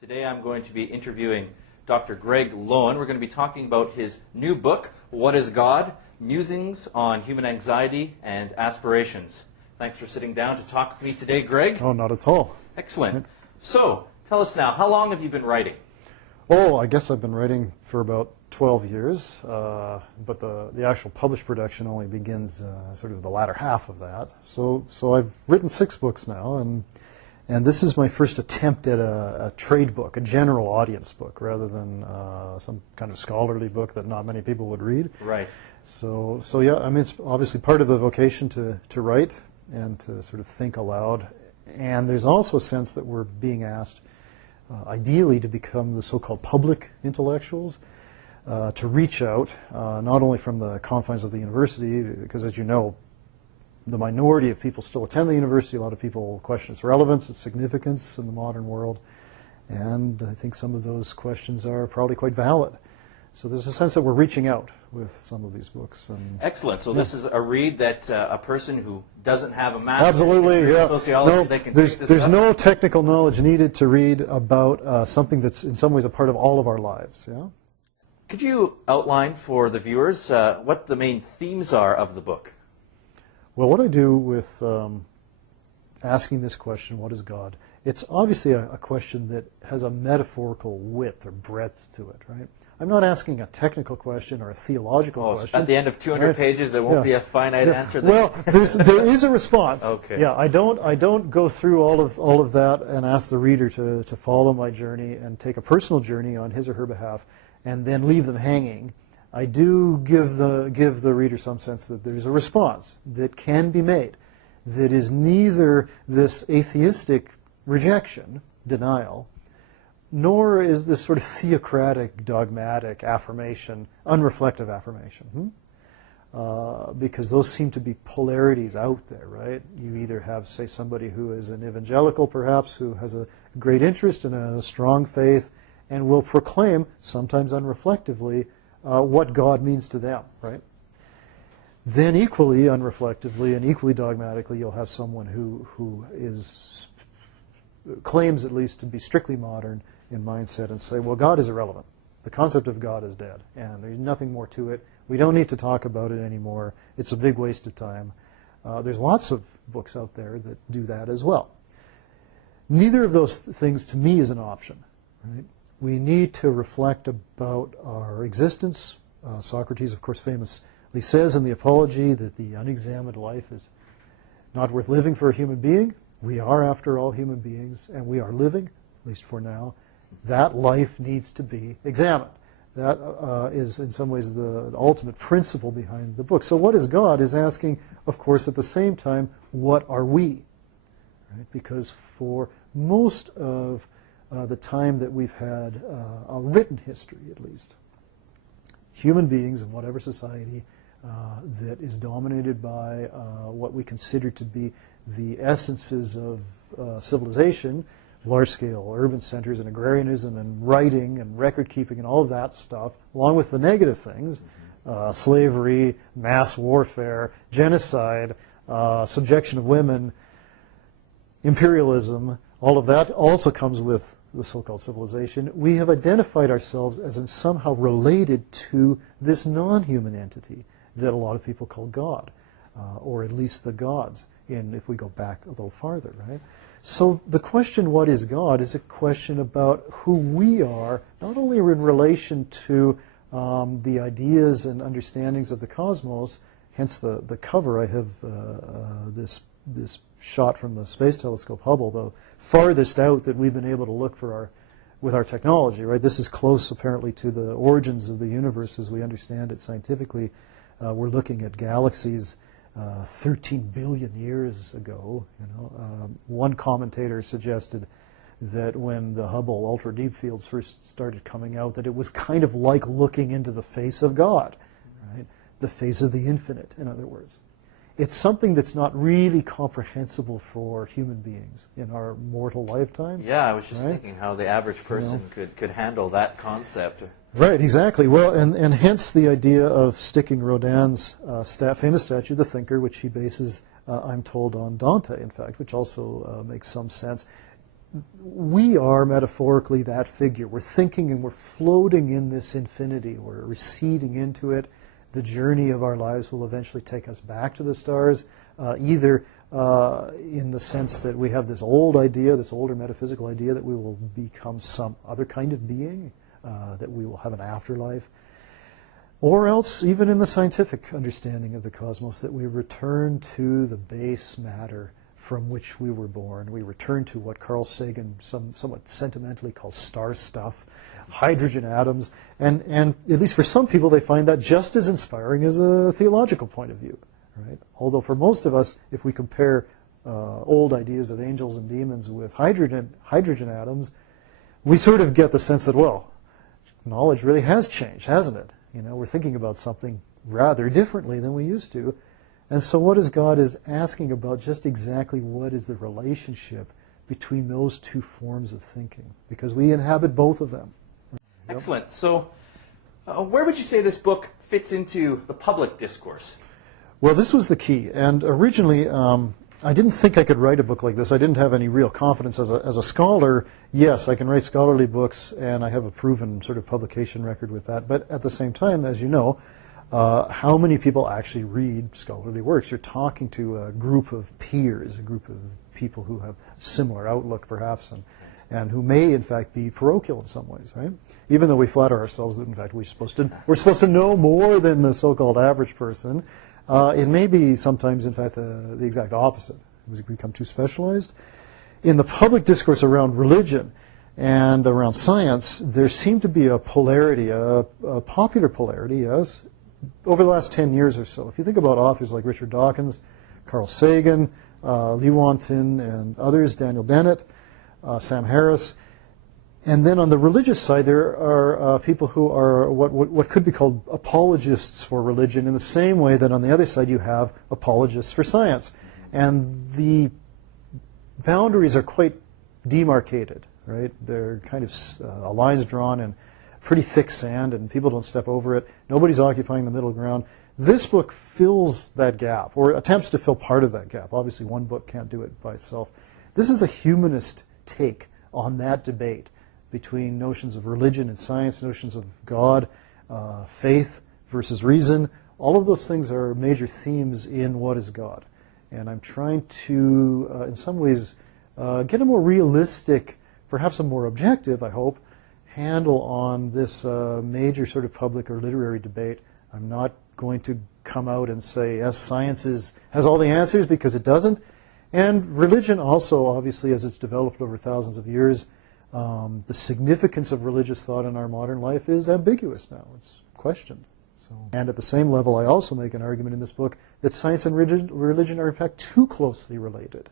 Today I'm going to be interviewing Dr. Greg Loewen. We're going to be talking about his new book, What is God? Musings on Human Anxiety and Aspirations. Thanks for sitting down to talk with me today, Greg. Oh, not at all. Excellent. So, tell us now, how long have you been writing? Oh, I guess I've been writing for about 12 years, but the actual published production only begins sort of the latter half of that. So I've written 6 books now, and this is my first attempt at a trade book, a general audience book, rather than some kind of scholarly book that not many people would read. Right. So yeah, I mean, it's obviously part of the vocation to write and to sort of think aloud. And there's also a sense that we're being asked, ideally, to become the so-called public intellectuals, to reach out, not only from the confines of the university, because as you know, the minority of people still attend the university. A lot of people question its relevance, its significance in the modern world. And I think some of those questions are probably quite valid. So there's a sense that we're reaching out with some of these books. And excellent. So this is a read that a person who doesn't have a master's absolutely, degree yeah. in sociology, No, they can there's pick this there's up? no technical knowledge needed to read about something that's in some ways a part of all of our lives. Yeah. Could you outline for the viewers what the main themes are of the book? Well, what I do with asking this question, what is God? It's obviously a question that has a metaphorical width or breadth to it, right? I'm not asking a technical question or a theological question. At the end of 200 right? pages, there won't be a finite answer. Well, there is a response. Okay. Yeah, I don't go through all of that and ask the reader to follow my journey and take a personal journey on his or her behalf, and then leave them hanging. I do give the reader some sense that there's a response that can be made, that is neither this atheistic rejection, denial, nor is this sort of theocratic, dogmatic affirmation, unreflective affirmation. Because those seem to be polarities out there, right? You either have, say, somebody who is an evangelical, perhaps, who has a great interest in a strong faith and will proclaim, sometimes unreflectively, what God means to them, right? Then equally unreflectively and equally dogmatically, you'll have someone who claims at least to be strictly modern in mindset and say, well, God is irrelevant. The concept of God is dead, and there's nothing more to it. We don't need to talk about it anymore. It's a big waste of time. There's lots of books out there that do that as well. Neither of those things, to me, is an option, right? We need to reflect about our existence. Socrates, of course, famously says in the Apology that the unexamined life is not worth living for a human being. We are, after all, human beings, and we are living, at least for now. That life needs to be examined. That is, in some ways, the ultimate principle behind the book. So what is God is asking, of course, at the same time, what are we? Right? Because for most of the time that we've had a written history, at least, human beings in whatever society that is dominated by what we consider to be the essences of civilization, large-scale urban centers and agrarianism and writing and record-keeping and all of that stuff, along with the negative things, slavery, mass warfare, genocide, subjection of women, imperialism, all of that also comes with the so-called civilization. We have identified ourselves as in somehow related to this non-human entity that a lot of people call God, or at least the gods, if we go back a little farther, right? So the question, what is God, is a question about who we are, not only in relation to the ideas and understandings of the cosmos, hence the cover. I have this shot from the Space Telescope Hubble, the farthest out that we've been able to look for with our technology, right? This is close, apparently, to the origins of the universe as we understand it scientifically. We're looking at galaxies 13 billion years ago. One commentator suggested that when the Hubble ultra deep fields first started coming out, that it was kind of like looking into the face of God, right? The face of the infinite, in other words. It's something that's not really comprehensible for human beings in our mortal lifetime. Yeah, I was just thinking how the average person could handle that concept. Right, exactly. Well, and hence the idea of sticking Rodin's famous statue, The Thinker, which he bases, I'm told, on Dante, in fact, which also makes some sense. We we are metaphorically that figure. We're thinking and we're floating in this infinity. We're receding into it. The journey of our lives will eventually take us back to the stars, either in the sense that we have this old idea, this older metaphysical idea that we will become some other kind of being, that we will have an afterlife, or else even in the scientific understanding of the cosmos, that we return to the base matter from which we were born. We return to what Carl Sagan somewhat sentimentally calls star stuff, hydrogen atoms, and at least for some people they find that just as inspiring as a theological point of view. Right? Although for most of us, if we compare old ideas of angels and demons with hydrogen atoms, we sort of get the sense that, well, knowledge really has changed, hasn't it? You know, we're thinking about something rather differently than we used to. And so what is God is asking about just exactly what is the relationship between those two forms of thinking, because we inhabit both of them. Excellent. So where would you say this book fits into the public discourse? Well, this was the key. And originally, I didn't think I could write a book like this. I didn't have any real confidence as a scholar. Yes, I can write scholarly books, and I have a proven sort of publication record with that. But at the same time, as you know, how many people actually read scholarly works? You're talking to a group of peers, a group of people who have similar outlook, perhaps, and who may, in fact, be parochial in some ways, right? Even though we flatter ourselves that, in fact, we're supposed to know more than the so-called average person. It may be sometimes, in fact, the exact opposite. We become too specialized. In the public discourse around religion and around science, there seemed to be a polarity, a popular polarity, yes, over the last 10 years or so. If you think about authors like Richard Dawkins, Carl Sagan, Lewontin, and others, Daniel Dennett, Sam Harris, and then on the religious side, there are people who are what could be called apologists for religion, in the same way that on the other side you have apologists for science. And the boundaries are quite demarcated, right? They're kind of a line's drawn in pretty thick sand, and people don't step over it. Nobody's occupying the middle ground. This book fills that gap, or attempts to fill part of that gap. Obviously, one book can't do it by itself. This is a humanist take on that debate between notions of religion and science, notions of God, faith versus reason. All of those things are major themes in What is God? And I'm trying to, in some ways, get a more realistic, perhaps a more objective, I hope, handle on this major sort of public or literary debate. I'm not going to come out and say, yes, science has all the answers, because it doesn't. And religion also, obviously, as it's developed over thousands of years, the significance of religious thought in our modern life is ambiguous now. It's questioned. And at the same level, I also make an argument in this book that science and religion are, in fact, too closely related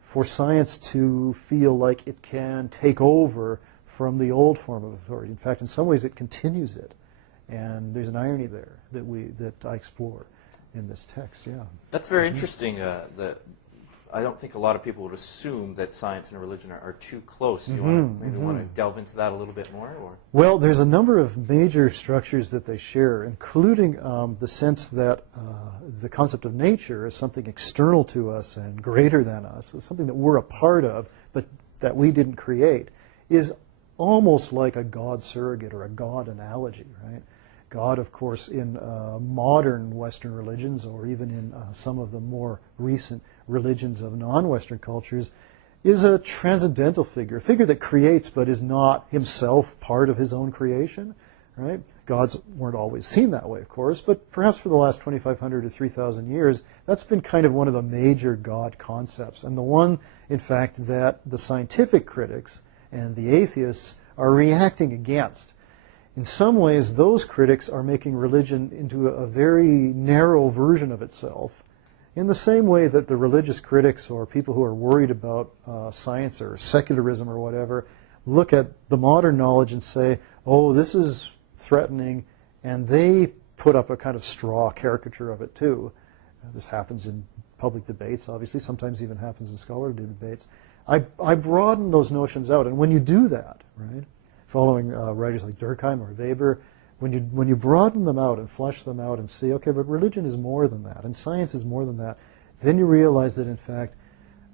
for science to feel like it can take over from the old form of authority. In fact, in some ways, it continues it. And there's an irony there that I explore in this text, yeah. That's very interesting. I don't think a lot of people would assume that science and religion are too close. You want to delve into that a little bit more? Or? Well, there's a number of major structures that they share, including the sense that the concept of nature is something external to us and greater than us, so something that we're a part of, but that we didn't create, is almost like a God surrogate or a God analogy, right? God, of course, in modern Western religions, or even in some of the more recent religions of non-Western cultures, is a transcendental figure, a figure that creates but is not himself part of his own creation, right? Gods weren't always seen that way, of course, but perhaps for the last 2,500 to 3,000 years, that's been kind of one of the major God concepts, and the one, in fact, that the scientific critics and the atheists are reacting against. In some ways, those critics are making religion into a very narrow version of itself, in the same way that the religious critics or people who are worried about science or secularism or whatever look at the modern knowledge and say, oh, this is threatening, and they put up a kind of straw caricature of it too. This happens in public debates, obviously, sometimes even happens in scholarly debates. I broaden those notions out, and when you do that, right, following writers like Durkheim or Weber, when you broaden them out and flesh them out and see, okay, but religion is more than that, and science is more than that, then you realize that, in fact,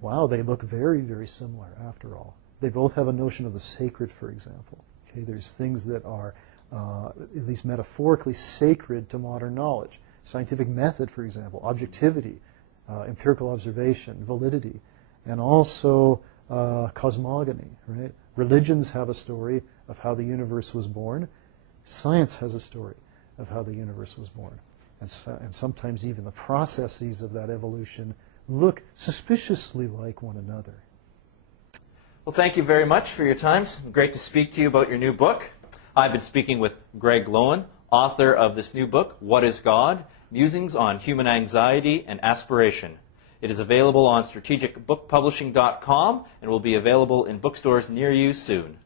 wow, they look very, very similar after all. They both have a notion of the sacred, for example. Okay, there's things that are, at least metaphorically, sacred to modern knowledge. Scientific method, for example, objectivity, empirical observation, validity, and also cosmogony, right? Religions have a story of how the universe was born. Science has a story of how the universe was born. And sometimes even the processes of that evolution look suspiciously like one another. Well, thank you very much for your time. It's great to speak to you about your new book. I've been speaking with Greg Loewen, author of this new book, What is God? Musings on Human Anxiety and Aspiration. It is available on strategicbookpublishing.com and will be available in bookstores near you soon.